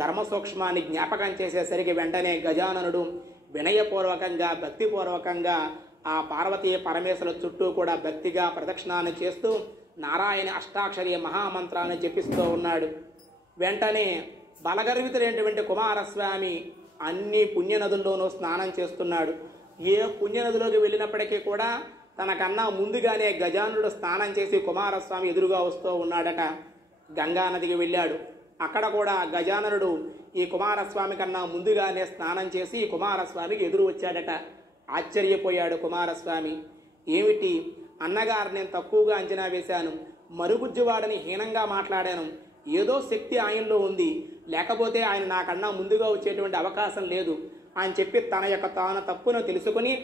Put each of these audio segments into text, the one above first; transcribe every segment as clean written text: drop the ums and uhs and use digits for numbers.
ధర్మ సూక్ష్మాన్ని జ్ఞాపకం చేసేసరికి వెంటనే గజాననుడు వినయపూర్వకంగా భక్తిపూర్వకంగా ఆ పార్వతీ పరమేశ్వరుల చుట్టూ కూడా భక్తిగా ప్రదక్షిణాన్ని చేస్తూ నారాయణ అష్టాక్షరి మహామంత్రాన్ని జపిస్తూ ఉన్నాడు. వెంటనే బలగర్వితుడైనటువంటి కుమారస్వామి అన్ని పుణ్యనదుల్లోనూ స్నానం చేస్తున్నాడు. ఏ పుణ్యనదిలోకి వెళ్ళినప్పటికీ కూడా తనకన్నా ముందుగానే గజానుడు స్నానం చేసి కుమారస్వామి ఎదురుగా వస్తూ ఉన్నాడట. గంగానదికి వెళ్ళాడు. అక్కడ కూడా గజాననుడు ఈ కుమారస్వామి కన్నా ముందుగానే స్నానం చేసి కుమారస్వామికి ఎదురు వచ్చాడట. ఆశ్చర్యపోయాడు కుమారస్వామి. ఏమిటి, అన్నగారు నేను తక్కువగా అంచనా వేశాను, మరుగుజ్జువాడని హీనంగా మాట్లాడాను, ఏదో శక్తి ఆయనలో ఉంది, లేకపోతే ఆయన నాకన్నా ముందుగా వచ్చేటువంటి అవకాశం లేదు అని చెప్పి తన యొక్క తాను తప్పును తెలుసుకుని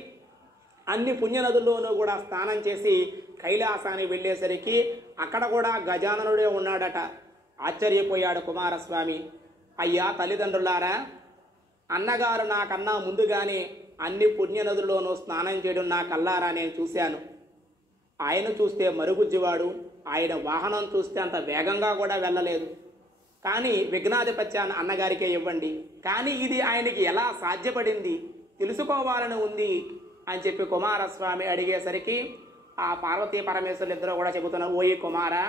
అన్ని పుణ్యనదుల్లోనూ కూడా స్నానం చేసి కైలాసానికి వెళ్ళేసరికి అక్కడ కూడా గజాననుడే ఉన్నాడట. ఆశ్చర్యపోయాడు కుమారస్వామి. అయ్యా తల్లిదండ్రులారా, అన్నగారు నాకన్నా ముందుగానే అన్ని పుణ్యనదుల్లోనూ స్నానం చేయడం నా కల్లారా నేను చూశాను. ఆయన చూస్తే మరుగుజ్జువాడు, ఆయన వాహనం చూస్తే అంత వేగంగా కూడా వెళ్ళలేదు. కానీ విఘ్నాధిపత్యాన్ని అన్నగారికే ఇవ్వండి, కానీ ఇది ఆయనకి ఎలా సాధ్యపడింది తెలుసుకోవాలని ఉంది అని చెప్పి కుమారస్వామి అడిగేసరికి ఆ పార్వతీ పరమేశ్వరులు ఇద్దరు కూడా చెబుతున్నారు, ఓయి కుమారా,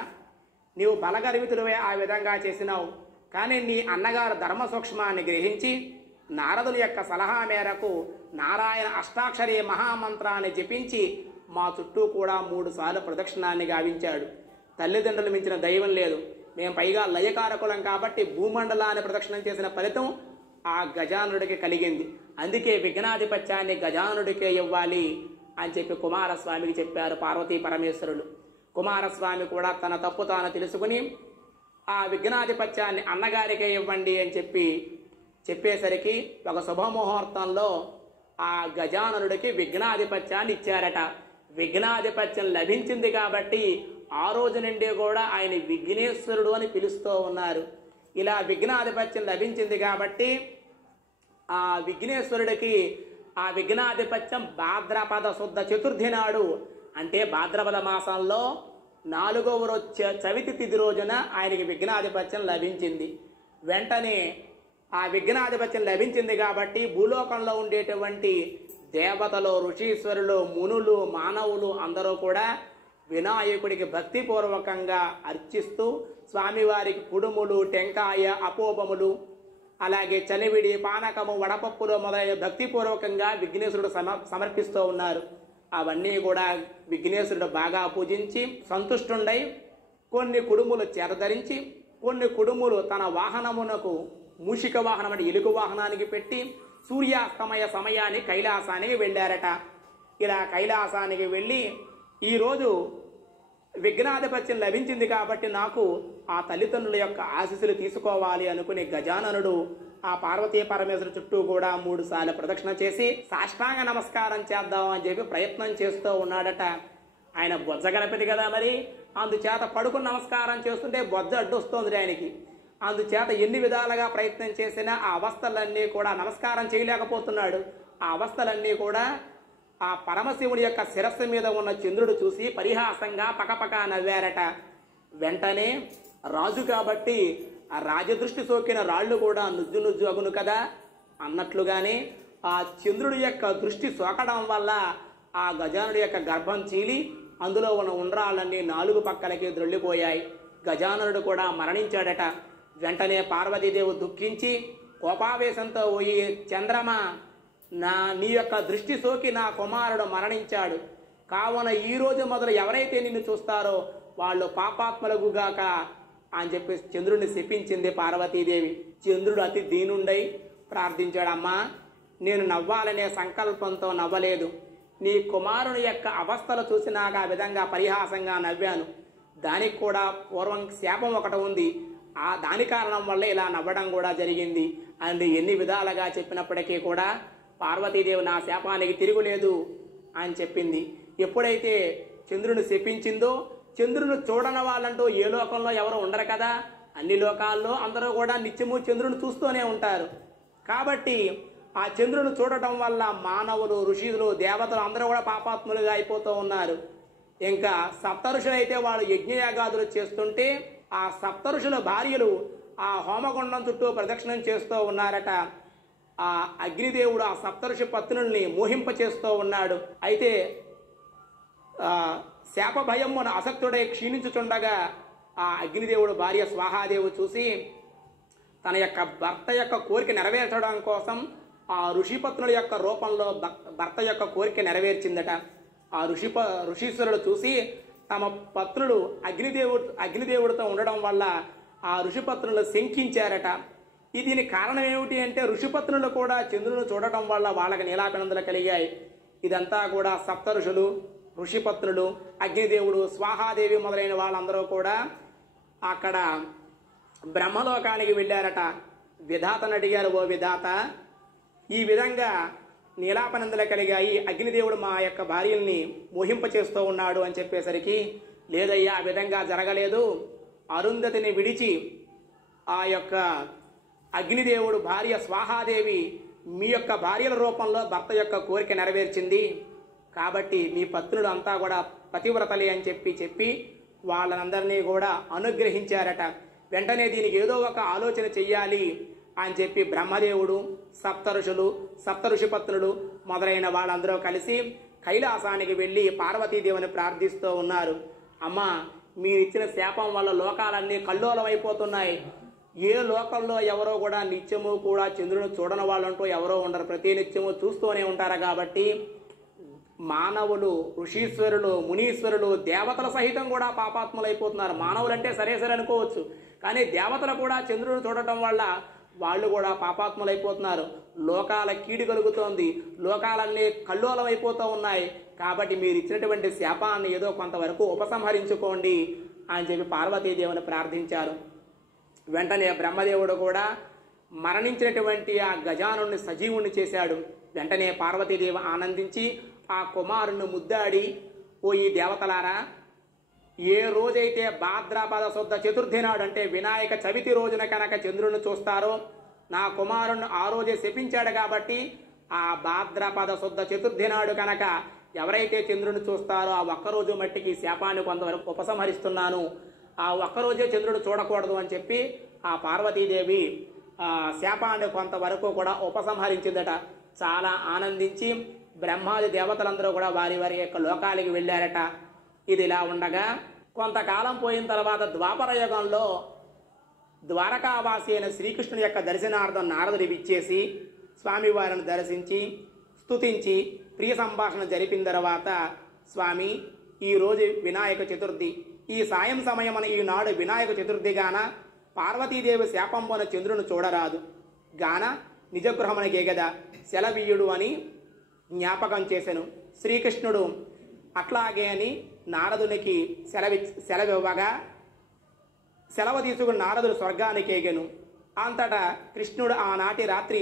నీవు బలగర్వితుడివే ఆ విధంగా చేసినావు, కానీ నీ అన్నగారు ధర్మ సూక్ష్మాన్ని గ్రహించి నారదుల యొక్క సలహా మేరకు నారాయణ అష్టాక్షరి మహామంత్రాన్ని జపించి మా చుట్టూ కూడా 3 సార్లు ప్రదక్షిణాన్ని గావించాడు. తల్లిదండ్రులు మించిన దైవం లేదు, మేము పైగా లయకారకులం కాబట్టి భూమండలాన్ని ప్రదక్షిణం చేసిన ఫలితం ఆ గజానుడికి కలిగింది. అందుకే విఘ్నాధిపత్యాన్ని గజానుడికే ఇవ్వాలి అని చెప్పి కుమారస్వామికి చెప్పారు పార్వతీ పరమేశ్వరులు. కుమారస్వామి కూడా తన తప్పు తాను తెలుసుకుని ఆ విఘ్నాధిపత్యాన్ని అన్నగారికే ఇవ్వండి అని చెప్పేసరికి ఒక శుభముహూర్తంలో ఆ గజాననుడికి విఘ్నాధిపత్యాన్ని ఇచ్చారట. విఘ్నాధిపత్యం లభించింది కాబట్టి ఆ రోజు నుండి కూడా ఆయన విఘ్నేశ్వరుడు అని పిలుస్తూ ఉన్నారు. ఇలా విఘ్నాధిపత్యం లభించింది కాబట్టి ఆ విఘ్నేశ్వరుడికి ఆ విఘ్నాధిపత్యం భాద్రపద శుద్ధ చతుర్థి నాడు, అంటే భాద్రపద మాసంలో 4వ రోజు చవితి తిథి రోజున ఆయనకి విఘ్నాధిపత్యం లభించింది. వెంటనే ఆ విఘ్నాధిపత్యం లభించింది కాబట్టి భూలోకంలో ఉండేటువంటి దేవతలు, ఋషీశ్వరులు, మునులు, మానవులు అందరూ కూడా వినాయకుడికి భక్తిపూర్వకంగా అర్చిస్తూ స్వామివారికి కుడుములు, టెంకాయ, అపోపములు, అలాగే చనివిడి, పానకము, వడపప్పులు మొదలైన భక్తిపూర్వకంగా విఘ్నేశ్వరుడు సమర్పిస్తూ ఉన్నారు. అవన్నీ కూడా విఘ్నేశ్వరుడు బాగా పూజించి సంతుష్టుండై కొన్ని కుడుములు చేరధరించి కొన్ని కుడుములు తన వాహనమునకు మూషిక వాహనం అంటే ఎలుగు వాహనానికి పెట్టి సూర్యాస్తమయ సమయాన్ని కైలాసానికి వెళ్ళారట. ఇలా కైలాసానికి వెళ్ళి ఈరోజు విఘ్నాధిపత్యం లభించింది కాబట్టి నాకు ఆ తల్లిదండ్రుల యొక్క ఆశీస్సులు తీసుకోవాలి అనుకుని గజాననుడు ఆ పార్వతీ పరమేశ్వరు చుట్టూ కూడా 3 సార్లు ప్రదక్షిణ చేసి సాష్టాంగ నమస్కారం చేద్దాం అని చెప్పి ప్రయత్నం చేస్తూ ఉన్నాడట. ఆయన బొజ్జ గణపతి కదా, మరి అందుచేత పడుకుని నమస్కారం చేస్తుంటే బొజ్జ అడ్డొస్తోంది ఆయనకి. అందుచేత ఎన్ని విధాలుగా ప్రయత్నం చేసినా ఆ అవస్థలన్నీ కూడా నమస్కారం చేయలేకపోతున్నాడు. ఆ అవస్థలన్నీ కూడా ఆ పరమశివుడి యొక్క శిరస్సు మీద ఉన్న చంద్రుడు చూసి పరిహాసంగా పకపక నవ్వారట. వెంటనే రాజు కాబట్టి ఆ రాజదృష్టి సోకిన రాళ్లు కూడా నుజ్జు నుజ్జు అగును కదా అన్నట్లుగానే ఆ చంద్రుడి యొక్క దృష్టి సోకడం వల్ల ఆ గజానుడి యొక్క గర్భం చీలి అందులో ఉన్న ఉండ్రాళ్ళన్నీ 4 పక్కలకి ద్రొల్లిపోయాయి. గజాననుడు కూడా మరణించాడట. వెంటనే పార్వతీదేవి దుఃఖించి కోపావేశంతో పోయి, చంద్రమా, నీ యొక్క దృష్టి సోకి నా కుమారుడు మరణించాడు, కావున ఈ రోజు మొదలు ఎవరైతే నిన్ను చూస్తారో వాళ్ళు పాపాత్మలగుగాక అని చెప్పి చంద్రుడిని శపించింది పార్వతీదేవి. చంద్రుడు అతి దీనుండై ప్రార్థించాడు, అమ్మా, నేను నవ్వాలనే సంకల్పంతో నవ్వలేదు, నీ కుమారుని యొక్క అవస్థలు చూసి నాకు ఆ విధంగా పరిహాసంగా నవ్వాను. దానికి కూడా పూర్వం శాపం ఒకటి ఉంది, దాని కారణం వల్ల ఇలా నవ్వడం కూడా జరిగింది అని ఎన్ని విధాలుగా చెప్పినప్పటికీ కూడా పార్వతీదేవి నా శాపానికి తిరుగులేదు అని చెప్పింది. ఎప్పుడైతే చంద్రుని శపించిందో, చంద్రుని చూడని వాళ్ళంటూ ఏ లోకంలో ఎవరు ఉండరు కదా, అన్ని లోకాల్లో అందరూ కూడా నిత్యము చంద్రుని చూస్తూనే ఉంటారు. కాబట్టి ఆ చంద్రుని చూడటం వల్ల మానవులు, ఋషులు, దేవతలు అందరూ కూడా పాపాత్ములుగా అయిపోతూ ఉన్నారు. ఇంకా సప్తఋషులు అయితే వాళ్ళు యజ్ఞయాగాదులు చేస్తుంటే ఆ సప్తఋషుల భార్యలు ఆ హోమగుండం చుట్టూ ప్రదక్షిణం చేస్తూ ఉన్నారట. ఆ అగ్నిదేవుడు ఆ సప్తఋషి పత్నుల్ని మోహింప చేస్తూ ఉన్నాడు. అయితే శాప భయమున అసక్తుడై క్షీణించుచుండగా ఆ అగ్నిదేవుడు భార్య స్వాహాదేవి చూసి తన యొక్క భర్త యొక్క కోరిక నెరవేర్చడం కోసం ఆ ఋషిపత్నుల యొక్క రూపంలో భర్త యొక్క కోరిక నెరవేర్చిందట. ఆ ఋషీశ్వరుడు చూసి తమ పత్నులు అగ్నిదేవుడితో ఉండడం వల్ల ఆ ఋషిపత్నులు శంకించారట. దీనికి కారణం ఏమిటి అంటే ఋషిపత్నులు కూడా చంద్రుని చూడటం వల్ల వాళ్ళకి నీలాభినందనలు కలిగాయి. ఇదంతా కూడా సప్త ఋషులు, ఋషిపత్నులు, అగ్నిదేవుడు, స్వాహాదేవి మొదలైన వాళ్ళందరూ కూడా అక్కడ బ్రహ్మలోకానికి వెళ్ళారట. విధాతను అడిగారు, ఓ విధాత, ఈ విధంగా నీలాపనందలు కలిగాయి, అగ్నిదేవుడు మా యొక్క భార్యల్ని మోహింప చేస్తూ ఉన్నాడు అని చెప్పేసరికి, లేదయ్యా, ఆ విధంగా జరగలేదు. అరుంధతిని విడిచి ఆ యొక్క అగ్నిదేవుడు భార్య స్వాహాదేవి మీ యొక్క భార్యల రూపంలో భర్త యొక్క కోరిక నెరవేర్చింది. కాబట్టి మీ పత్నులు అంతా కూడా పతివ్రతలే అని చెప్పి వాళ్ళనందరినీ కూడా అనుగ్రహించారట. వెంటనే దీనికి ఏదో ఒక ఆలోచన చెయ్యాలి అని చెప్పి బ్రహ్మదేవుడు, సప్త ఋషిపత్నులు మొదలైన వాళ్ళందరూ కలిసి కైలాసానికి వెళ్ళి పార్వతీదేవిని ప్రార్థిస్తూ ఉన్నారు. అమ్మా, మీరిచ్చిన శాపం వల్ల లోకాలన్నీ కల్లోలమైపోతున్నాయి. ఏ లోకంలో ఎవరో కూడా నిత్యము కూడా చంద్రుని చూడని వాళ్ళంటూ ఎవరో ఉండరు, ప్రతి నిత్యము చూస్తూనే ఉంటారు. కాబట్టి మానవులు, ఋషీశ్వరులు, మునీశ్వరులు, దేవతల సహితం కూడా పాపాత్ములు అయిపోతున్నారు. మానవులంటే సరే అనుకోవచ్చు, కానీ దేవతలు కూడా చంద్రుని చూడటం వల్ల వాళ్ళు కూడా పాపాత్ములు అయిపోతున్నారు. లోకాల కీడు కలుగుతోంది, లోకాలన్నీ కల్లోలం అయిపోతూ ఉన్నాయి. కాబట్టి మీరు ఇచ్చినటువంటి శాపాన్ని ఏదో కొంతవరకు ఉపసంహరించుకోండి అని చెప్పి పార్వతీదేవిని ప్రార్థించారు. వెంటనే బ్రహ్మదేవుడు కూడా మరణించినటువంటి ఆ గజానుడిని సజీవుణ్ణి చేశాడు. వెంటనే పార్వతీదేవి ఆనందించి ఆ కుమారుణ్ణి ముద్దాడి, ఓ ఈ దేవతలారా, ఏ రోజైతే భాద్రపద శుద్ధ చతుర్థి నాడు అంటే వినాయక చవితి రోజున కనుక చంద్రుడిని చూస్తారో, నా కుమారుణ్ణి ఆ రోజే శపించాడు కాబట్టి ఆ భాద్రపద శుద్ధ చతుర్థి నాడు కనుక ఎవరైతే చంద్రుడిని చూస్తారో ఆ ఒక్కరోజు మట్టికి శాపాన్ని కొంతవరకు ఉపసంహరిస్తున్నాను, ఆ ఒక్కరోజే చంద్రుడు చూడకూడదు అని చెప్పి ఆ పార్వతీదేవి శాపాన్ని కొంతవరకు కూడా ఉపసంహరించిందట. చాలా ఆనందించి బ్రహ్మాది దేవతలందరూ కూడా వారి వారి యొక్క లోకాలకి వెళ్ళారట. ఇది ఇలా ఉండగా కొంతకాలం పోయిన తర్వాత ద్వాపర యుగంలో ద్వారకావాసి అయిన శ్రీకృష్ణుని యొక్క దర్శనార్థం నారదుడి విచ్చేసి స్వామివారిని దర్శించి స్తుతించి ప్రియ సంభాషణ జరిపిన తర్వాత, స్వామి, ఈరోజు వినాయక చతుర్థి, ఈ సాయం సమయమున ఈనాడు వినాయక చతుర్థి గాన పార్వతీదేవి శాపంబన చంద్రుని చూడరాదు గాన నిజగృహమునకే గదా సెలవీయుడు అని జ్ఞాపకం చేసెను. శ్రీకృష్ణుడు అట్లాగే అని నారదునికి సెలవివ్వగా సెలవు తీసుకుని నారదుడు స్వర్గానికి ఎగెను. అంతటా కృష్ణుడు ఆనాటి రాత్రి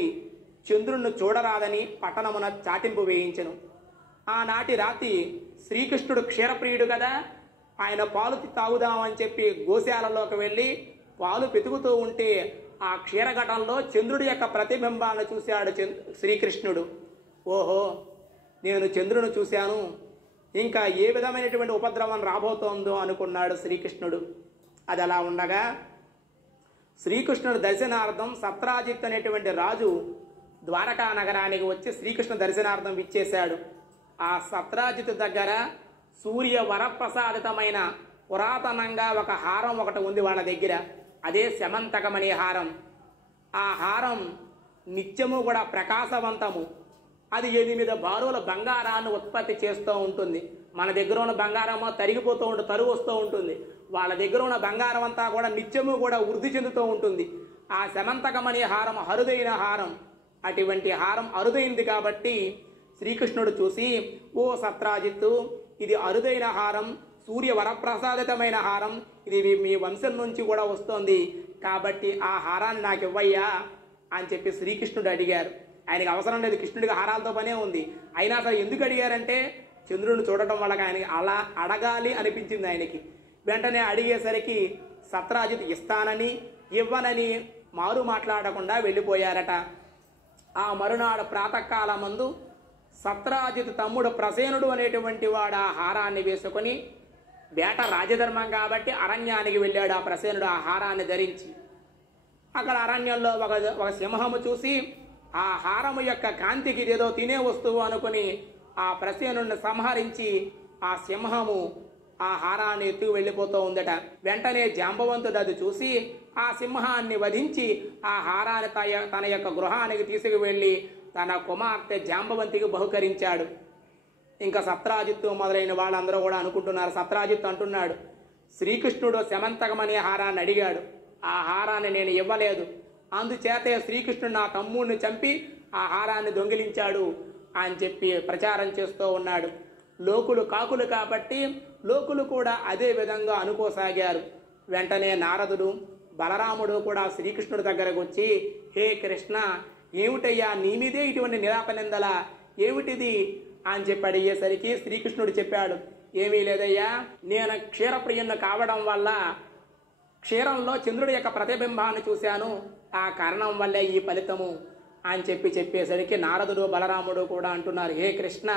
చంద్రుణ్ణి చూడరాదని పట్టణమున చాటింపు వేయించెను. ఆనాటి రాత్రి శ్రీకృష్ణుడు క్షీరప్రియుడు కదా, ఆయన పాలు తాగుదామని చెప్పి గోశాలలోకి వెళ్ళి పాలు పెతుకుతూ ఉంటే ఆ క్షీరఘటంలో చంద్రుడి యొక్క ప్రతిబింబాన్ని చూశాడు శ్రీకృష్ణుడు. ఓహో, నేను చంద్రుని చూశాను, ఇంకా ఏ విధమైనటువంటి ఉపద్రవం రాబోతోందో అనుకున్నాడు శ్రీకృష్ణుడు. అది అలా ఉండగా శ్రీకృష్ణుడు దర్శనార్థం సత్రాజిత్ అనేటువంటి రాజు ద్వారకా నగరానికి వచ్చి శ్రీకృష్ణ దర్శనార్థం విచ్చేశాడు. ఆ సత్రాజిత్ దగ్గర సూర్య వరప్రసాదితమైన పురాతనంగా ఒక హారం ఒకటి ఉంది వాళ్ళ దగ్గర. అదే శమంతకమణి హారం. ఆ హారం నిత్యము కూడా ప్రకాశవంతము. అది 8 బారుల బంగారాన్ని ఉత్పత్తి చేస్తూ ఉంటుంది. మన దగ్గర ఉన్న బంగారమో తరిగిపోతూ ఉంటుంది, తరువు వస్తూ ఉంటుంది. వాళ్ళ దగ్గర ఉన్న బంగారం అంతా కూడా నిత్యము కూడా వృద్ధి చెందుతూ ఉంటుంది. ఆ శమంతకమణి హారం అరుదైన హారం. అటువంటి హారం అరుదైంది కాబట్టి శ్రీకృష్ణుడు చూసి, ఓ సత్రాజిత్తు, ఇది అరుదైన హారం, సూర్య వరప్రసాదితమైన హారం, ఇది మీ వంశం నుంచి కూడా వస్తోంది, కాబట్టి ఆ హారాన్ని నాకు ఇవ్వయ్యా అని చెప్పి శ్రీకృష్ణుడు అడిగారు. ఆయనకి అవసరం లేదు, కృష్ణుడికి హారాలతో పనే ఉంది. అయినా సరే ఎందుకు అడిగారంటే చంద్రుడిని చూడటం వల్ల ఆయనకి అలా అడగాలి అనిపించింది ఆయనకి. వెంటనే అడిగేసరికి సత్రాజిత్ ఇస్తానని ఇవ్వనని మారు మాట్లాడకుండా వెళ్ళిపోయారట. ఆ మరునాడు ప్రాతకాలమందు సత్రాజిత్ తమ్ముడు ప్రసేనుడు అనేటువంటి వాడు ఆ హారాన్ని వేసుకొని, వేట రాజధర్మం కాబట్టి అరణ్యానికి వెళ్ళాడు ఆ ప్రసేనుడు ఆ హారాన్ని ధరించి. అక్కడ అరణ్యంలో ఒక సింహము చూసి ఆ హారము యొక్క కాంతికి ఇదేదో తినే వస్తువు అనుకుని ఆ ప్రసేనుడిని సంహరించి ఆ సింహము ఆ హారాన్ని ఎత్తుకు వెళ్ళిపోతూ ఉందట. వెంటనే జాంబవంతుడు అది చూసి ఆ సింహాన్ని వధించి ఆ హారాన్ని తన యొక్క గృహానికి తీసుకువెళ్ళి తన కుమార్తె జాంబవంతికి బహుకరించాడు. ఇంకా సత్రాజిత్తు మొదలైన వాళ్ళందరూ కూడా అనుకుంటున్నారు. సత్రాజిత్తు అంటున్నాడు, శ్రీకృష్ణుడు శమంతకమనే హారాన్ని అడిగాడు, ఆ హారాన్ని నేను ఇవ్వలేదు, అందుచేతే శ్రీకృష్ణుడు నా తమ్ముడిని చంపి ఆ హారాన్ని దొంగిలించాడు అని చెప్పి ప్రచారం చేస్తూ ఉన్నాడు. లోకులు కాకులు కాబట్టి లోకులు కూడా అదే విధంగా అనుకోసాగారు. వెంటనే నారదుడు బలరాముడు కూడా శ్రీకృష్ణుడి దగ్గరకు వచ్చి, హే కృష్ణ, ఏమిటయ్యా నీ మీదే ఇటువంటి నిరాపనిందల ఏమిటిది అని చెప్పి అడిగేసరికి శ్రీకృష్ణుడు చెప్పాడు, ఏమీ లేదయ్యా, నేను క్షీరప్రియుని కావడం వల్ల క్షీరంలో చంద్రుడి యొక్క ప్రతిబింబాన్ని చూశాను, ఆ కారణం వల్లే ఈ ఫలితము అని చెప్పేసరికి నారదుడు బలరాముడు కూడా అంటున్నారు, హే కృష్ణ,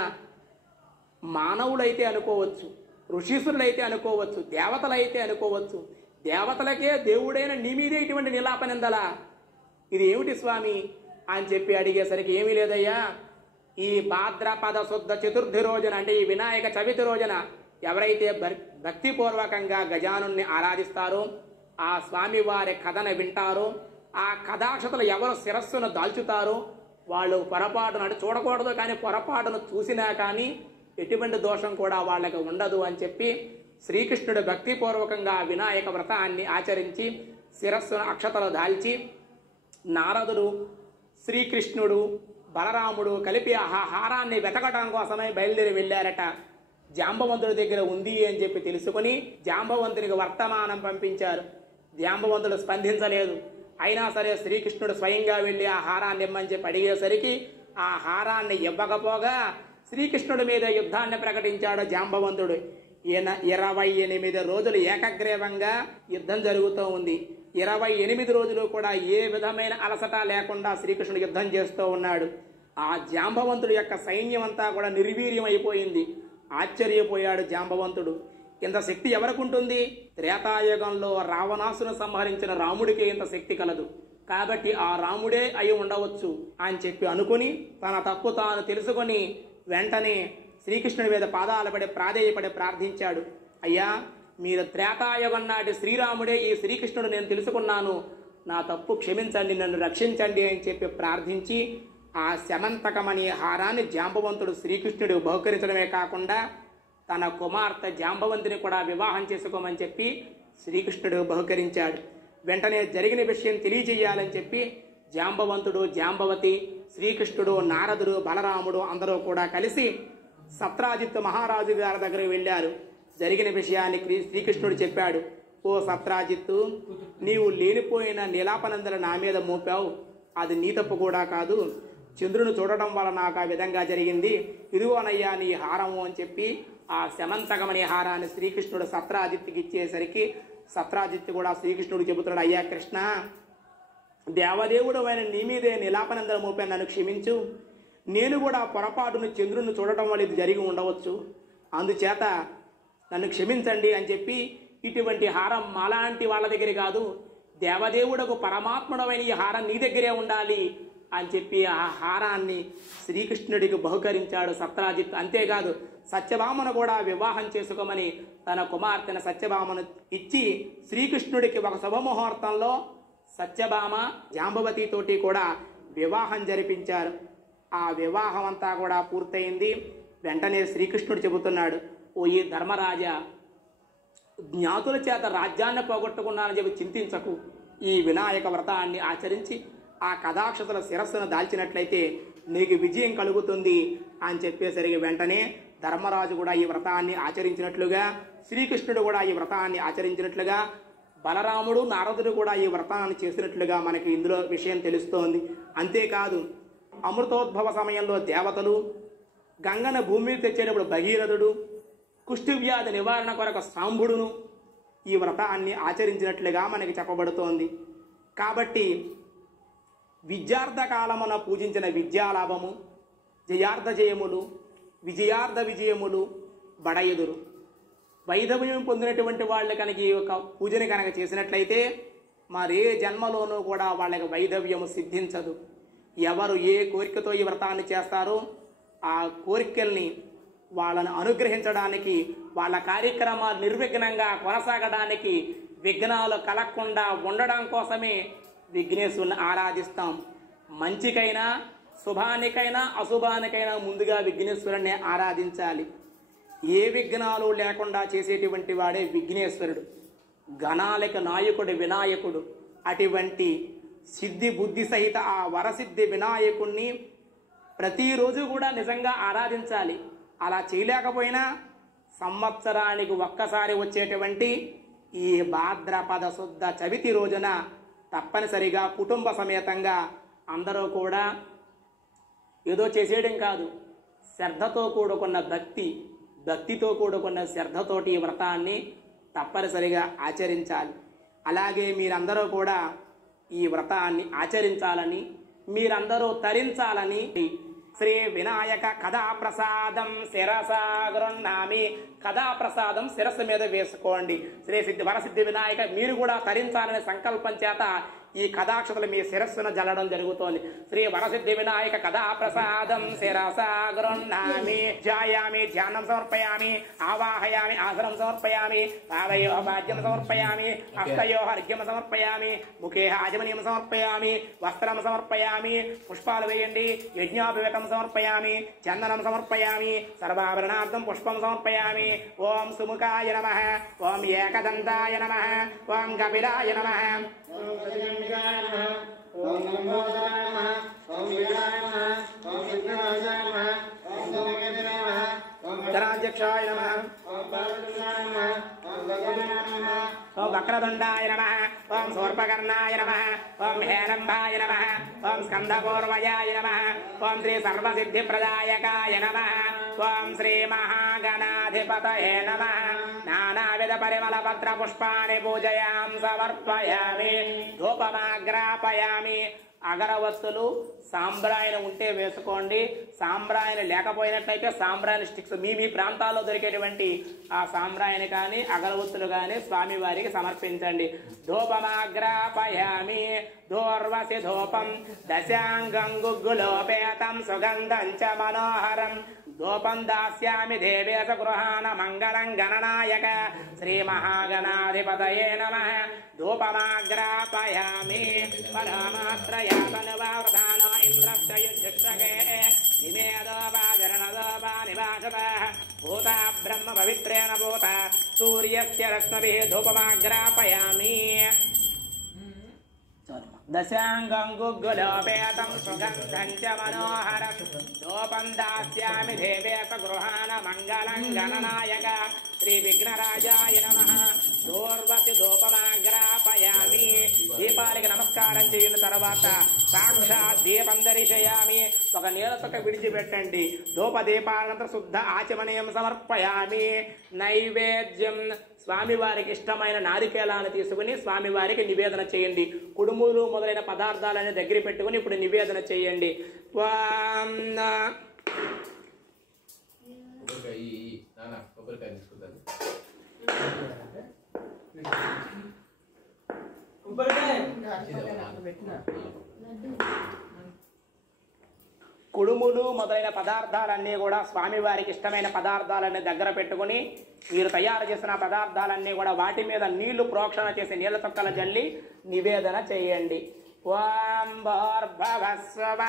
మానవులైతే అనుకోవచ్చు, ఋషీసులైతే అనుకోవచ్చు, దేవతలైతే అనుకోవచ్చు, దేవతలకే దేవుడైన నీ మీదే ఇటువంటి నిలాపనిందలా, ఇది ఏమిటి స్వామి అని చెప్పి అడిగేసరికి, ఏమీ లేదయ్యా, ఈ భాద్రపద శుద్ధ చతుర్థి రోజున అంటే ఈ వినాయక చవితి రోజున ఎవరైతే భక్తిపూర్వకంగా గజానుని ఆరాధిస్తారో, ఆ స్వామి వారి కథను వింటారో, ఆ కథాక్షతలు ఎవరు శిరస్సును దాల్చుతారో వాళ్ళు పొరపాటును అంటే చూడకూడదు కానీ పొరపాటును చూసినా కానీ ఎటువంటి దోషం కూడా వాళ్ళకి ఉండదు అని చెప్పి శ్రీకృష్ణుడు భక్తిపూర్వకంగా వినాయక వ్రతాన్ని ఆచరించి శిరస్సును అక్షతలు దాల్చి నారదుడు, శ్రీకృష్ణుడు, బలరాముడు కలిపి ఆ హారాన్ని వెతకడం కోసమే బయలుదేరి వెళ్ళారట. జాంబవంతుడి దగ్గర ఉంది అని చెప్పి తెలుసుకుని జాంబవంతునికి వర్తమానం పంపించారు. జాంబవంతుడు స్పందించలేదు. అయినా సరే శ్రీకృష్ణుడు స్వయంగా వెళ్ళి ఆ హారాన్ని ఇమ్మని చెప్పి అడిగేసరికి ఆ హారాన్ని ఇవ్వకపోగా శ్రీకృష్ణుడి మీద యుద్ధాన్ని ప్రకటించాడు జాంబవంతుడు. ఈయన 28 రోజులు ఏకగ్రీవంగా యుద్ధం జరుగుతూ ఉంది. 28 రోజులు కూడా ఏ విధమైన అలసట లేకుండా శ్రీకృష్ణుడు యుద్ధం చేస్తూ ఉన్నాడు. ఆ జాంబవంతుడి యొక్క సైన్యం అంతా కూడా నిర్వీర్యం అయిపోయింది. ఆశ్చర్యపోయాడు జాంబవంతుడు. ఇంత శక్తి ఎవరికి ఉంటుంది? త్రేతాయుగంలో రావణాసును సంహరించిన రాముడికి ఇంత శక్తి కలదు, కాబట్టి ఆ రాముడే అయి ఉండవచ్చు అని చెప్పి అనుకుని తన తప్పు తాను తెలుసుకొని వెంటనే శ్రీకృష్ణుడి మీద పాదాల పడి ప్రాధేయపడి ప్రార్థించాడు. అయ్యా, మీరు త్రేతాయుగం నాటి శ్రీరాముడే ఈ శ్రీకృష్ణుడు నేను తెలుసుకున్నాను, నా తప్పు క్షమించండి, నన్ను రక్షించండి అని చెప్పి ప్రార్థించి ఆ శమంతకమనే హారాన్ని జాంబవంతుడు శ్రీకృష్ణుడు బహుకరించడమే కాకుండా తన కుమార్తె జాంబవంతిని కూడా వివాహం చేసుకోమని చెప్పి శ్రీకృష్ణుడు బహుకరించాడు. వెంటనే జరిగిన విషయం తెలియజేయాలని చెప్పి జాంబవంతుడు, జాంబవతి, శ్రీకృష్ణుడు, నారదుడు, బలరాముడు అందరూ కూడా కలిసి సత్రాజిత్తు మహారాజు గారి దగ్గరికి వెళ్ళారు. జరిగిన విషయాన్ని శ్రీకృష్ణుడు చెప్పాడు. ఓ సత్రాజిత్తు, నీవు లేనిపోయిన నీలాపనందలు నా మీద మోపావు, అది నీ తప్పు కూడా కాదు, చంద్రుని చూడటం వల్ల నాకు ఆ విధంగా జరిగింది, ఇదిగోనయ్యా నీ హారము అని చెప్పి ఆ శమంతకమనే హారాన్ని శ్రీకృష్ణుడు సత్రాజిత్తుకి ఇచ్చేసరికి సత్రాజిత్తు కూడా శ్రీకృష్ణుడు చెబుతున్నాడు, అయ్యా కృష్ణ, దేవదేవుడు అయిన నీ మీదే నీలాపనందలు మోపాను, నన్ను క్షమించు, నేను కూడా పొరపాటును చంద్రుని చూడటం వల్ల ఇది జరిగి ఉండవచ్చు, అందుచేత నన్ను క్షమించండి అని చెప్పి ఇటువంటి హారం మాలాంటి వాళ్ళ దగ్గర కాదు, దేవదేవుడకు పరమాత్ముడమైన ఈ హారం నీ దగ్గరే ఉండాలి అని చెప్పి ఆ హారాన్ని శ్రీకృష్ణుడికి బహుకరించాడు సత్రాజిత్. అంతేకాదు సత్యభామను కూడా వివాహం చేసుకోమని తన కుమార్తెను సత్యభామను ఇచ్చి శ్రీకృష్ణుడికి ఒక శుభముహూర్తంలో సత్యభామ జాంబవతితోటి కూడా వివాహం జరిపించారు. ఆ వివాహం అంతా కూడా పూర్తయింది. వెంటనే శ్రీకృష్ణుడు చెబుతున్నాడు, ఓ ఈ ధర్మరాజా, జ్ఞాతుల చేత రాజ్యాన్ని పోగొట్టుకున్నానని చెప్పి చింతించకు, ఈ వినాయక వ్రతాన్ని ఆచరించి ఆ కథాక్షతల శిరస్సును దాల్చినట్లయితే నీకు విజయం కలుగుతుంది అని చెప్పేసరికి వెంటనే ధర్మరాజు కూడా ఈ వ్రతాన్ని ఆచరించినట్లుగా, శ్రీకృష్ణుడు కూడా ఈ వ్రతాన్ని ఆచరించినట్లుగా, బలరాముడు, నారదుడు కూడా ఈ వ్రతాన్ని చేసినట్లుగా మనకి ఇందులో విషయం తెలుస్తోంది. అంతేకాదు అమృతోద్భవ సమయంలో దేవతలు, గంగను భూమిని తెచ్చేటప్పుడు భగీరథుడు, కుష్ఠవ్యాధి నివారణ కొరకు సాంబుడును ఈ వ్రతాన్ని ఆచరించినట్లుగా మనకి చెప్పబడుతోంది. కాబట్టి విద్యార్థ కాలమున పూజించిన విద్యాలాభము, జయార్థ జయములు, విజయార్థ విజయములు బడయెదురు. వైధవ్యం పొందినటువంటి వాళ్ళు కనుక ఈ యొక్క పూజని కనుక చేసినట్లయితే మరే జన్మలోనూ కూడా వాళ్ళకి వైధవ్యము సిద్ధించదు. ఎవరు ఏ కోరికతో ఈ వ్రతాన్ని చేస్తారో ఆ కోరికల్ని వాళ్ళను అనుగ్రహించడానికి, వాళ్ళ కార్యక్రమాలు నిర్విఘ్నంగా కొనసాగడానికి, విఘ్నాలు కలగకుండా ఉండడం కోసమే విఘ్నేశ్వరుని ఆరాధిస్తాం. మంచికైనా శుభానికైనా అశుభానికైనా ముందుగా విఘ్నేశ్వరుణ్ణి ఆరాధించాలి. ఏ విఘ్నాలు లేకుండా చేసేటువంటి వాడే విఘ్నేశ్వరుడు. గణాలకు నాయకుడు వినాయకుడు. అటువంటి సిద్ధి బుద్ధి సహిత ఆ వరసిద్ధి వినాయకుణ్ణి ప్రతిరోజు కూడా నిజంగా ఆరాధించాలి. అలా చేయలేకపోయినా సంవత్సరానికి ఒక్కసారి వచ్చేటువంటి ఈ భాద్రపద శుద్ధ చవితి రోజున తప్పనిసరిగా కుటుంబ సమేతంగా అందరూ కూడా ఏదో చేసేయడం కాదు, శ్రద్ధతో కూడుకున్న భక్తితో కూడుకున్న శ్రద్ధతోటి ఈ వ్రతాన్ని తప్పనిసరిగా ఆచరించాలి. అలాగే మీరందరూ కూడా ఈ వ్రతాన్ని ఆచరించాలని, మీరందరూ తరించాలని శ్రీ వినాయక కథాప్రసాదం శిరసా గృహ్ణామి. కథాప్రసాదం శిరస్సు మీద వేసుకోండి. శ్రీ వరసిద్ధి వినాయక మీరు కూడా తరించాలనే సంకల్పం చేత ఈ కథాక్షతలు మీ శిరస్సును జల్లడం జరుగుతోంది. శ్రీ వరసిద్ధి వినాయక కథాప్రసాదం శిరసా గృహ్ణామి. ధ్యాయామి, ధ్యానం సమర్పయామి. ఆవాహయామి, ఆసనం సమర్పయామి. పాదయో భాగ్యం సమర్పయామి. హస్తయో అర్ఘ్యం సమర్పయామి. ముఖే ఆజమనీయం సమర్పయామి. వస్త్రం సమర్పయామి. పుష్పాలు వేయండి. యజ్ఞోపవేతం సమర్పయామి. చందనం సమర్పయామి. సర్వాభరణార్థం పుష్పం సమర్పయామి. ఓం సుముఖాయ నమః. ఓం ఏకదంతాయ నమః. ఓం కపిలాయ నమః. ఓం లంబోదరాయ నమః. ఓం వీరాయ నమః. ఓం విఘ్ననాశాయ నమః. ఓం ధూమకేతువే నమః. ఓం గణాధ్యక్షాయ నమః. ఓం బాలచంద్రాయ నమః. ఓం గగనాయ నమః. ఓం వక్రతుండాయ నమః. ఓం శూర్పకర్ణాయ నమః. ఓం హేరంబాయ నమః. ఓం స్కందపూర్వయాయ నమః. ఓం శ్రీ సర్వసిద్ధిప్రదాయకాయ నమః. ఓం శ్రీ మహాగణాధిపతయే నమః. నానావిధ పరిమళ పత్ర పుష్పాన్ని పూజయాం సమర్పయామి. ధూపమాగ్రాపయామి. అగరవత్తులు సాంబ్రాయణ ఉంటే వేసుకోండి. సాంబ్రాయణ లేకపోయినట్లయితే సాంబ్రాయణ స్టిక్స్ మీ ప్రాంతాల్లో దొరికేటువంటి ఆ సాంబ్రాయణ కానీ అగరవత్తులు కానీ స్వామివారికి సమర్పించండి. ధూపమాగ్రాపయామి. దూర్వసి ధూపం దశాంగం గుగ్గులోపేతం సుగంధం చ మనోహరం. ధూపం దాస్యామి దేవేశ గృహాన మంగళం గణనాయక. శ్రీ మహాగణాధిపతయే నమః. ధూపమాగ్రాపయామి. పరమాత్రయాతనువావధాన ఇంద్రస్య యుజ్జక్షకే నిమేదో వాజరణదో వా నివాసతః భూత బ్రహ్మ పవిత్రేణ భూత సూర్యస్య రశ్మిభిః ధూపమాగ్రాపయామి. దశాంగం గుగ్గులోపేతం సుగంధం చ మనోహరం. ధూపం దాస్యామి దేవేశ గృహాన మంగళం గణనాయక. శ్రీ విఘ్నరాజాయ నమః. దూర్వసి ధూపమాగ్రాపయామి. దీపానికి నమస్కారం చేసిన తర్వాత సాక్షాత్ దీపం దర్శయామి. ఒక నీల చుక్క విడిచిపెట్టండి. ధూప దీపానంతరం శుద్ధ ఆచమనీయం సమర్పయామి. నైవేద్యం స్వామివారికి ఇష్టమైన నారికేలాన్ని తీసుకుని స్వామివారికి నివేదన చేయండి. కుడుములు మొదలైన పదార్థాలని దగ్గర పెట్టుకుని ఇప్పుడు నివేదన చేయండి. కుడుములు మొదలైన పదార్థాలన్నీ కూడా స్వామివారికి ఇష్టమైన పదార్థాలన్నీ దగ్గర పెట్టుకుని మీరు తయారు చేసిన పదార్థాలన్నీ కూడా వాటి మీద నీళ్లు ప్రోక్షణ చేసి నీళ్ల చొక్కల జల్లి నివేదన చేయండి. ఓం భోర్భవస్వః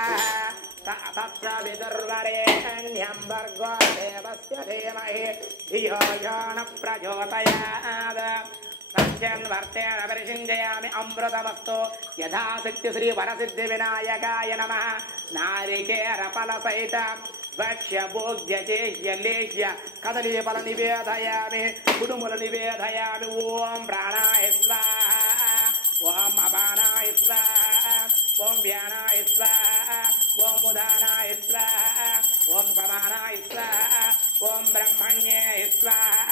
తత్సవితుర్వరేణ్యం భర్గో దేవస్య ధీమహి ధియో యో న ప్రచోదయాత్. సత్యన్వర్తేన పరిషింజయామి. అమృతమస్తు. యథాశక్తి శ్రీ వరసిద్ధి వినాయకాయ నమః. నారికేర ఫల సహిత భక్ష్య భోగ్య చేహ్య లేహ్య కదలీ ఫల నివేదయామి. కుడుముల నివేదయామి. ఓం ప్రాణాయ స్వాహ. ఓం అపానాయ స్వాహ. ఓం వ్యానాయ స్వాహ. ఓం ఉదానాయ స్వాహ. ఓం సమానాయ స్వాహ. ఓం బ్రహ్మణ్యాయ స్వాహ.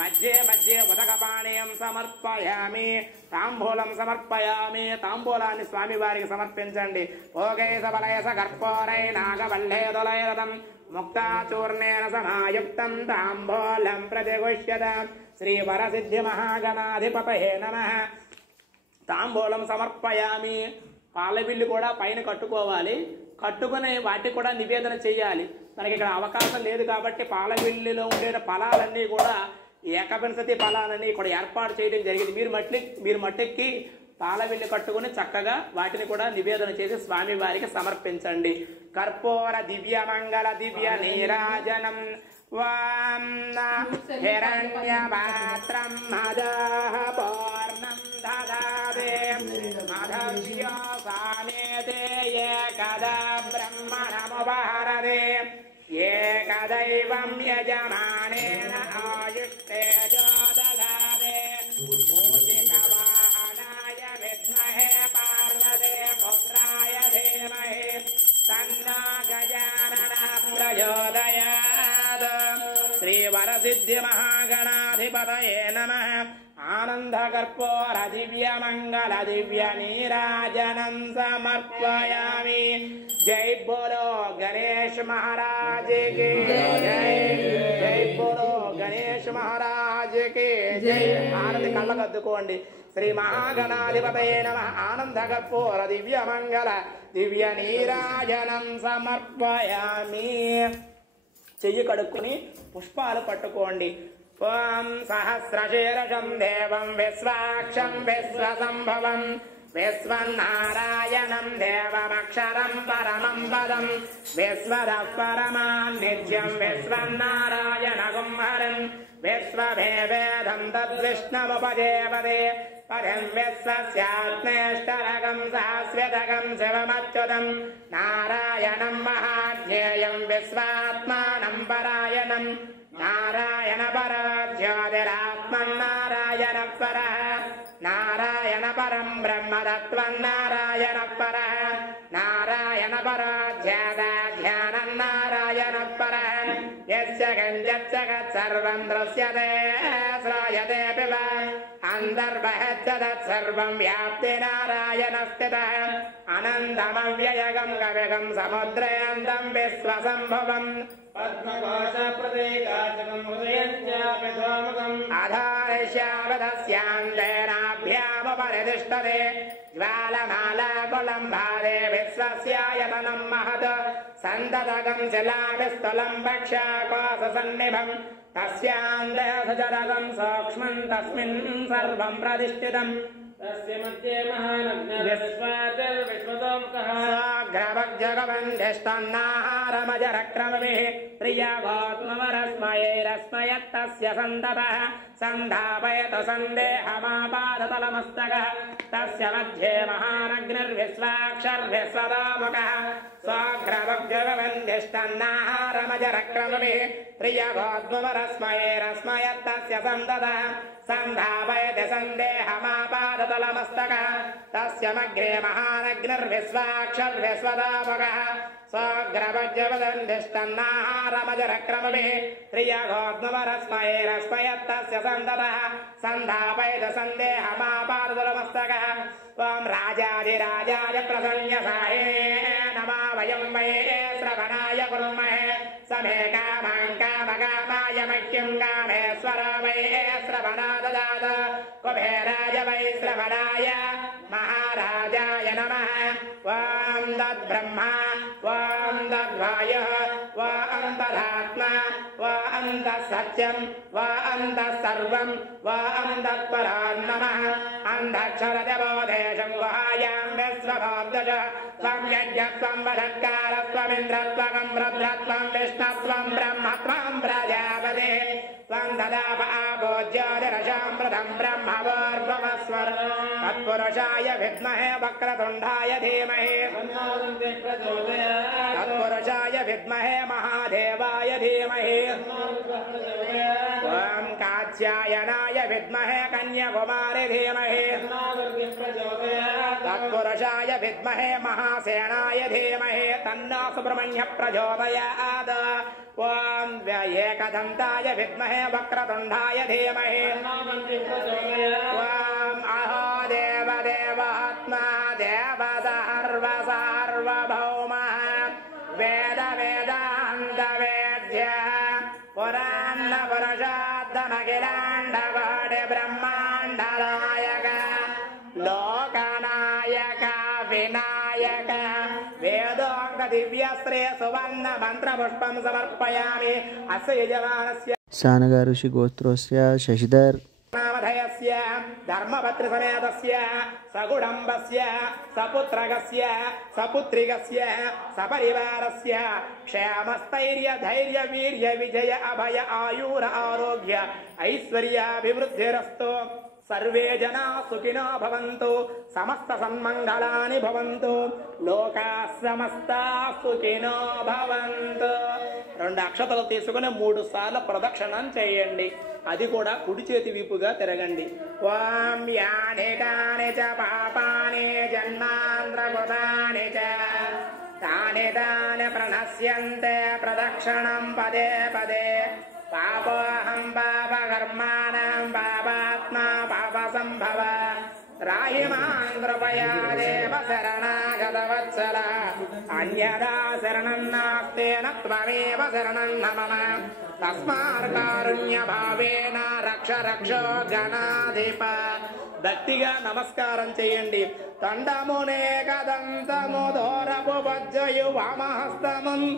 మధ్యే మధ్యే ఉదకపానీయం సమర్పయామి. తాంబూలం సమర్పయామి. తాంబూలాన్ని స్వామివారికి సమర్పించండి. భోగైస బలైస కర్పూరై నాగవల్లేదులైరథం ముక్తాచూర్ణేన సమాయుక్తం తాంబూలం ప్రతిగుష్యత. శ్రీ వరసిద్ధి మహాగణాధిపతయే నమః. తాంబూలం సమర్పయామి. పాల బిల్లు కూడా పైన కట్టుకోవాలి, కట్టుకుని వాటికి కూడా నివేదన చేయాలి. మనకి ఇక్కడ అవకాశం లేదు కాబట్టి పాల బిల్లులో ఉండే ఫలాలన్నీ కూడా ఏకవింశతి ఫలాలని కూడా ఏర్పాటు చేయడం జరిగింది. మీరు మట్టికి పాల బిల్లు కట్టుకుని చక్కగా వాటిని కూడా నివేదన చేసి స్వామి వారికి సమర్పించండి. కర్పూర దివ్య మంగళ దివ్య నీరాజనం హిరణ్యపాత్రం మదః పూర్ణం దదాదే మదవ్యోసానేతే ఏకదా బ్రహ్మణముపహరదే ఏకదైవం యజమానేన ఆయుష్తేజో దదాదే మూషికవాహనాయ విద్మహే పార్వతే పుత్రాయ ధీమహి తన్నో గజాననః ప్రచోదయాత్. శ్రీవరసిద్ధి మహాగణాధిపతయే నమః. ఆనంద కర్పూర దివ్య మంగళ దివ్య నీరాజనం సమర్పయామి. జై బోలో గణేష్ మహారాజ్ కి జై. జై బోలో గణేష్ మహారాజ్ కి జై. ఆరతి కళ్ళకద్దుకోండి. శ్రీ మహాగణాధిపతయే నమః. ఆనంద కర్పూర దివ్య మంగళ దివ్య నీరాజనం సమర్పయామి. చెయ్యి కడుక్కుని పుష్పాలు పట్టుకోండి. ఓం సహస్రశీర్షం దేవం విశ్వాక్షం విశ్వసంభవం విశ్వన్నారాయణం దేవమక్షరం పరమం పదం విశ్వదః పరమాన్ నిత్యం విశ్వన్నారాయణ గుంహరం విశ్వభేవేదం తద్విష్ణముపజేవదే పరం విశ్వస్యాత్మేష్టరగం సహస్రదగం శివమచ్యుతం నారాయణం మహాజ్ఞేయం విశ్వాత్మానం పరాయణం నారాయణ పరో జ్యోతిరాత్మన్నారాయణ పరః నారాయణ పరం బ్రహ్మతత్వం నారాయణ పరః నారాయణ పరో ధ్యానం నారాయణ పరః యస్య గంజత్సగత్ సర్వం దృశ్యతే శ్రాయతే పిబ అంతర్బహచ్చదత్ సర్వం వ్యాప్తి నారాయణ స్థితః అనంతమవ్యయగం గవ్యగం సముద్రయంతం విశ్వసంభవం అధారశ్యావదస్యాంతేనాభ్యాముపరితిష్టతే జ్వాలమాలాకులంభాదే విశ్వస్యాయతనం మహత్ సంతతగం శిలావిస్థలం భక్ష్యాకోశసన్నిభం తస్యాంతః సూక్ష్మం తస్మిన్ సర్వం ప్రతిష్ఠితం తస్య మధ్యే మహానగ్నవిశ్వాతిర్విశ్వతోముఖః సాగ్రవగ్జగవంధిష్టన్నాహారమజరక్రమభిః ప్రియాగోత్మవరస్మయైరస్మయత్తస్య సంతతః సంధాపయత సందేహమాపాదతలమస్తకः తస్య మధ్యే మహానగ్నిర్విశ్వాక్షర్విశ్వతోముఖः సాగ్రవగ్జగవంధిష్టన్నాహారమజరక్రమభిః ప్రియాగోత్మవరస్మయైరస్మయత్తస్య సంతతః సంధాపయత సందేహమాపాదతలమస్తకः తస్య మగ్రే మహానగ్నిర్విశ్వాక్షర్విశ్వతోముఖः సాగ్రవజ్జవదంధిష్టన్నాహారమజరక్రమభిః ప్రియాగోత్మవరస్మయైరస్మయత్తస్య సంతతః సంధాపయత సందేహమాపాదతలమస్తకः ఓం రాజాధిరాజాయ ప్రసన్యసాయే నమః వయం వై శ్రవణాయ కుర్మహే సమే కామాం కామకామాయ మహ్యం కామేశ్వర వై శ్రవణా దదాత కుబేరాయ వై శ్రవణాయ మహారాజాయ నమః ఓం తద్బ్రహ్మ ఓం తద్వాయుః ఓం తదాత్మా ఓం తత్సత్యం ఓం తత్సర్వం ఓం తత్పరాన్ నమః అంధక్షరజబోధేశం గుహాయాం విశ్వభోర్దశ త్వం యజ్ఞత్వం వధత్కారత్వమింద్రత్వగం రుద్రత్వం విష్ణుత్వం బ్రహ్మత్వం ప్రజాపతే త్వం దదాప ఆపో జ్యోతిరశామృతం బ్రహ్మవోర్భవస్వర తత్పురుషాయ విద్మహే వక్రతుండాయ ధీమహి తత్పురుషాయ విద్మహే మహాదేవాయ ధీమహి ఓం కాత్యాయనాయ విద్మహే కన్యాకుమారి ధీమహి తత్పురుషాయ విద్మహే మహాసేనాయ ధీమహి తన్నో సుబ్రహ్మణ్య ప్రచోదయాత్ ఓం ఏకదంతాయ విద్మహే వక్రతుండాయ ధీమహి ఓం అహో దేవదేవాత్మా దేవసార్వసార్వభౌమః వేద వేదాంత వేద్య పురాణ పురుషోత్తమఖిలాండ కోటి బ్రహ్మాండ నాయక లోక వినాయక వేదోంగ దివ్యశ్రే సువర్ణ మంత్ర పుష్పం సమర్పయామి అస్య యజమానస్య శానగా ఋషి గోత్రోస్య శశిధర్ నామధయస్య ధర్మపత్రి సమేతస్య సగుడంబస్య సపుత్రగస్య సపుత్రికస్య సపరివారస్య క్షేమస్థైర్య ధైర్య వీర్య విజయ అభయ ఆయుర ఆరోగ్య ఐశ్వర్యాభివృద్ధిరస్తు సర్వే జనా సుఖినో భవంతు సమస్త సన్మంగళాని భవంతు లోకా సమస్తా సుఖినో భవంతు. 2 అక్షతలు తీసుకుని 3 సార్లు ప్రదక్షిణం చేయండి. అది కూడా కుడి చేతి వీపుగా తిరగండి. ఓం యాని కాని చ పాపాని జన్మాంధ్రకృతాని చ తాని తాని ప్రణశ్యంతే ప్రదక్షిణం పదే పదే పాపోహం పాపకర్మాణం పాపాత్మా పాపసంభవ రాహి మాం కృపయా దేవ శరణాగతవత్సల అన్యదా శరణం నాస్తేన త్వమేవ శరణం మమ తస్మాత్ కారుణ్య భావేన రక్ష రక్షో గణాధిప. భక్తిగా నమస్కారం చేయండి. తండమునే కదంతము దోరపు వజ్జయు వామహస్తమున్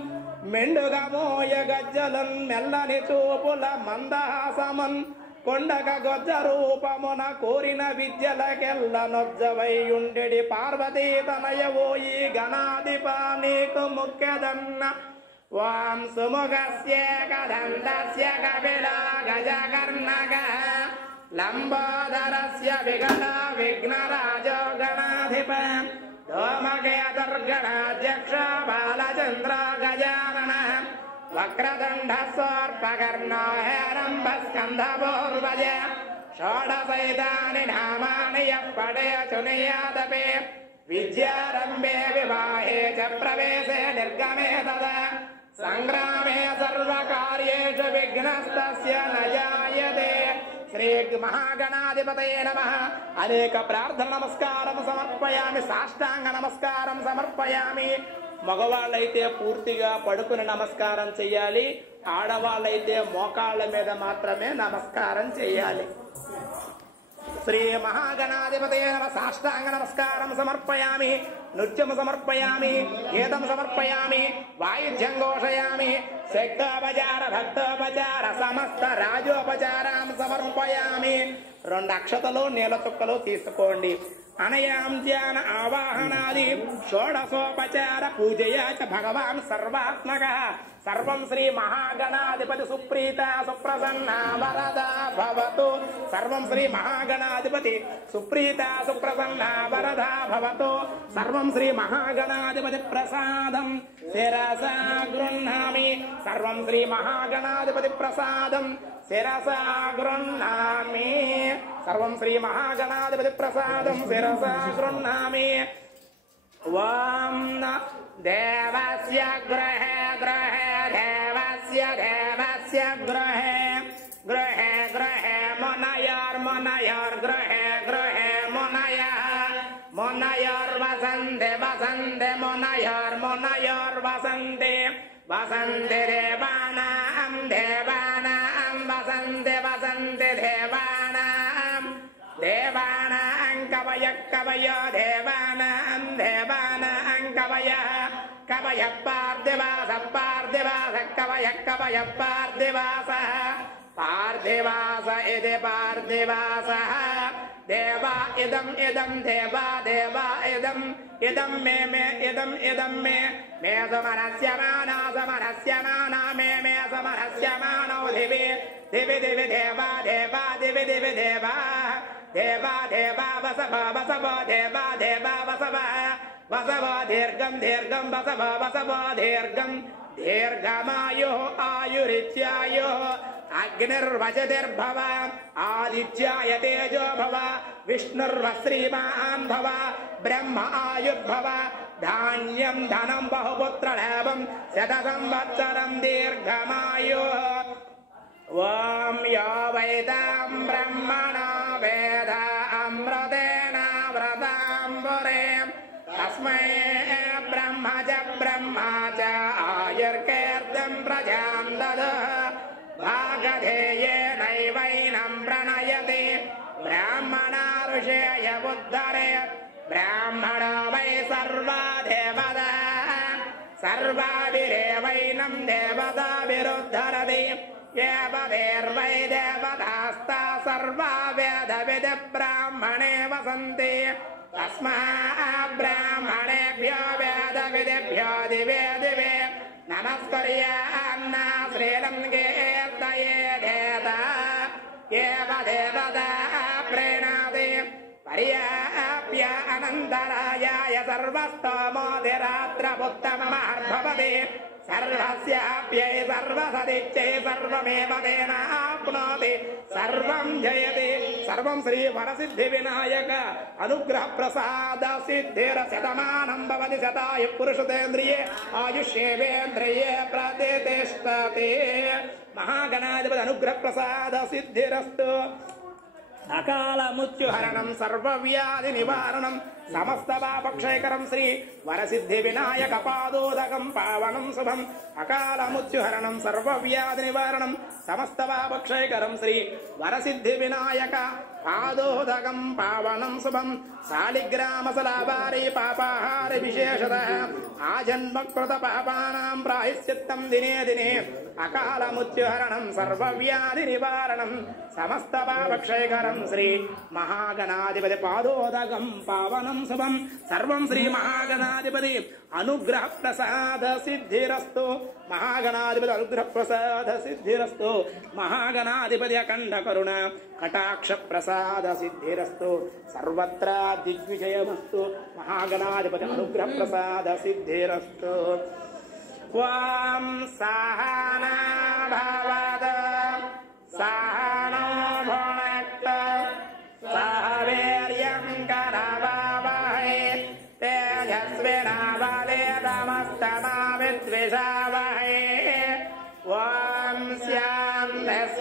మెండుగా మోయ గజ్జలన్ మెల్లని చూపుల మందహాసమన్ కొండగ గొజ్జ రూపమున కోరిన విద్యలకెల్ల నొజ్జవైయుండెడి పార్వతీ తనయవోయి గణాధిప నీకు ముఖ్యదన్న. ఓం సుముఖస్యేకదంతస్య కపిల గజకర్ణక లంబోదరస్య వికట విఘ్నరాజో గణాధిప ధూమకేతుర్గణాధ్యక్ష బాలచంద్ర గజానన వక్రదండ సోర్పకర్ణో హేరంబ స్కంధపూర్వజ షోడశైతాని నామాని యః పఠేతు నియాదపే విద్యారంభే వివాహే చ ప్రవేశే నిర్గమే తదా సంగ్రామే సర్వకార్యేషు విఘ్నస్తస్య న జాయతే. శ్రీ మహాగణాధిపతయే నమః. అనేక ప్రార్థన నమస్కారం సమర్పయామి. సాష్టాంగ నమస్కారం సమర్పయామి. మగవాళ్ళైతే పూర్తిగా పడుకుని నమస్కారం చెయ్యాలి. ఆడవాళ్ళైతే మోకాళ్ళ మీద మాత్రమే నమస్కారం చెయ్యాలి. శ్రీ మహాగణాధిపతయే నమః. సాష్టాంగ నమస్కారం సమర్పయామి. నృత్యం సమర్పయామి. గీతం సమర్పయామి. వాయిద్యం ఘోషయామి. శక్తోపచార భక్తోపచార సమస్త రాజోపచారం సమర్పయామి. 2 అక్షతలు నీల చుక్కలు తీసుకోండి. అనయాం ధ్యాన ఆవాహనాది షోడశోపచార పూజయా చ భగవాన్ సర్వాత్మక సర్వం శ్రీ మహాగణాధిపతి సుప్రీత సుప్రసన్న వరద భవతు. సర్వం శ్రీ మహాగణాధిపతి సుప్రీత సుప్రసన్న వరద భవతు. సర్వం శ్రీ మహాగణాధిపతి ప్రసాదం శిరసా గృహ్ణామి. సర్వం శ్రీ మహాగణాధిపతి ప్రసాదం శిరసా గృహ్ణామి. సర్వం శ్రీ మహాగణాధిపతి ప్రసాదం శిరసా గృహ్ణామి. ఓం దేవస్య గృహే గృహే దేవస్య దేవస్య గృహే గృహే గృహే మునయోర్మునయోర్ గృహే గృహే మునయః మునయోర్వసంతే వసంతే మునయోర్మునయోర్వసంతే వసంతి దేవానాం దేవానాం వసంతి వసంతి దేవానాం దేవానాం కవయః కవయో దేవానాం దేవానాం కవయః కవయః పార్థివాసః పార్థివాసః కవయః కవయః పార్థివాసః పార్థివాస ఇతి పార్థివాసః దేవా ఇదం ఇదం దేవా దేవా ఇదం ఇదం మే మే ఇదం ఇదం మే మే సమరస్యమానా సమరస్యమానా మే మే సమరస్యమానో దివి దివి దివి దేవా దేవా దివి దివి దేవా దేవా దేవా వసవ వసవ దేవా దేవా వసవ వసవ దీర్ఘం దీర్ఘం వసవ వసవ దీర్ఘం దీర్ఘమాయు ఆయురిత్యాయు అగ్నిర్వచతిర్భవ ఆదిత్యాయ తేజో భవ విష్ణుర్వశ్రీమాన్ భవ బ్రహ్మ ఆయుర్భవ ధాన్యం ధనం బహుపుత్రలాభం శత సంవత్సరం దీర్ఘమాయు. ఓం యో వైతాం బ్రహ్మణో వేద అమృతేన వ్రతాంబురే తస్మై బ్రహ్మ చ ఆయుర్కీర్తిం ప్రజాం దదః భాగధేయేనైవైనం ప్రణయతి బ్రాహ్మణ ఋషేయ ఉద్ధరేత్ ब्राह्मणो वै सर्वा देवता सर्वाभिरेवैनं देवता विरुद्धरति येवदेर्वै देवतास्ता सर्वा वेदविदि ब्राह्मणे वसन्ति तस्मात् ब्राह्मणेभ्यो वेदविदिभ्यो दिवे दिवे नमस्कुर्यान्न श्रीलं कीर्तयेदेता एव देवता प्रीणाति पर्याप्य अनन्तरायाय सर्वस्तोमोधिरात्रमुत्तममहर्भवति सर्वस्याप्यै सर्वसदिच्यै सर्वमेव तेनाप्नोति सर्वं जयति सर्वं श्री वरसिद्धिविनायक अनुग्रह प्रसाद सिद्धिरशतमानं भवति शतायुः पुरुषतेन्द्रिये आयुष्येवेन्द्रिये प्रतिष्ठति महागणाधिपति अनुग्रह प्रसाद सिद्धिरस्तु अकाल मृत्युहरणं सर्वव्याधि निवारणं समस्त पापक्षयकरं श्री वरसिद्धि विनायक पादोदकं पावनं शुभम् अकाल मृत्युहरणं सर्वव्याधि निवारणं समस्त पापक्षयकरं श्री वरसिद्धि विनायक पादोदकं पावनं शुभम् शालिग्रामसलाभारी पापाहार विशेषतः आजन्मकृत पापानां प्रायश्चित्तं दिने दिने अकाल मृत्युहरणं सर्वव्याधि निवारणं समस्त पापक्षयकरं श्री महागणाधिपति पादोदकं पावनं शुभं सर्वं श्री महागणाधिपति अनुग्रह प्रसाद सिद्धिरस्तु महागणाधिपति अनुग्रह प्रसाद सिद्धिरस्तु महागणाधिपति अखंड करुणा कटाक्ष प्रसाद सिद्धिरस्तु सर्वत्र दिग्विजयमस्तु महागणाधिपति अनुग्रह प्रसाद सिद्धिरस्तु त्वां सहना भवतु सहनो भुनक्तु सह वीर्यं करवावहै तेजस्विनावधीतमस्तमा विद्विषावहै ॐ शान्तिः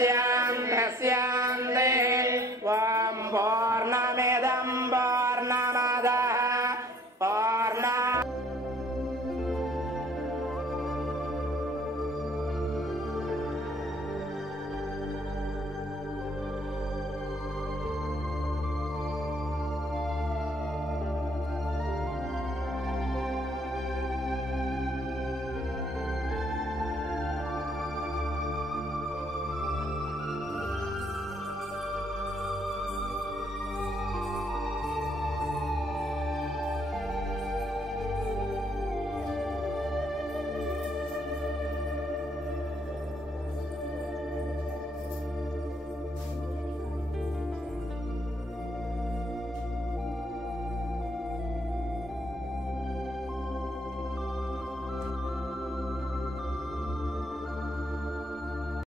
ॐ पूर्णमिदं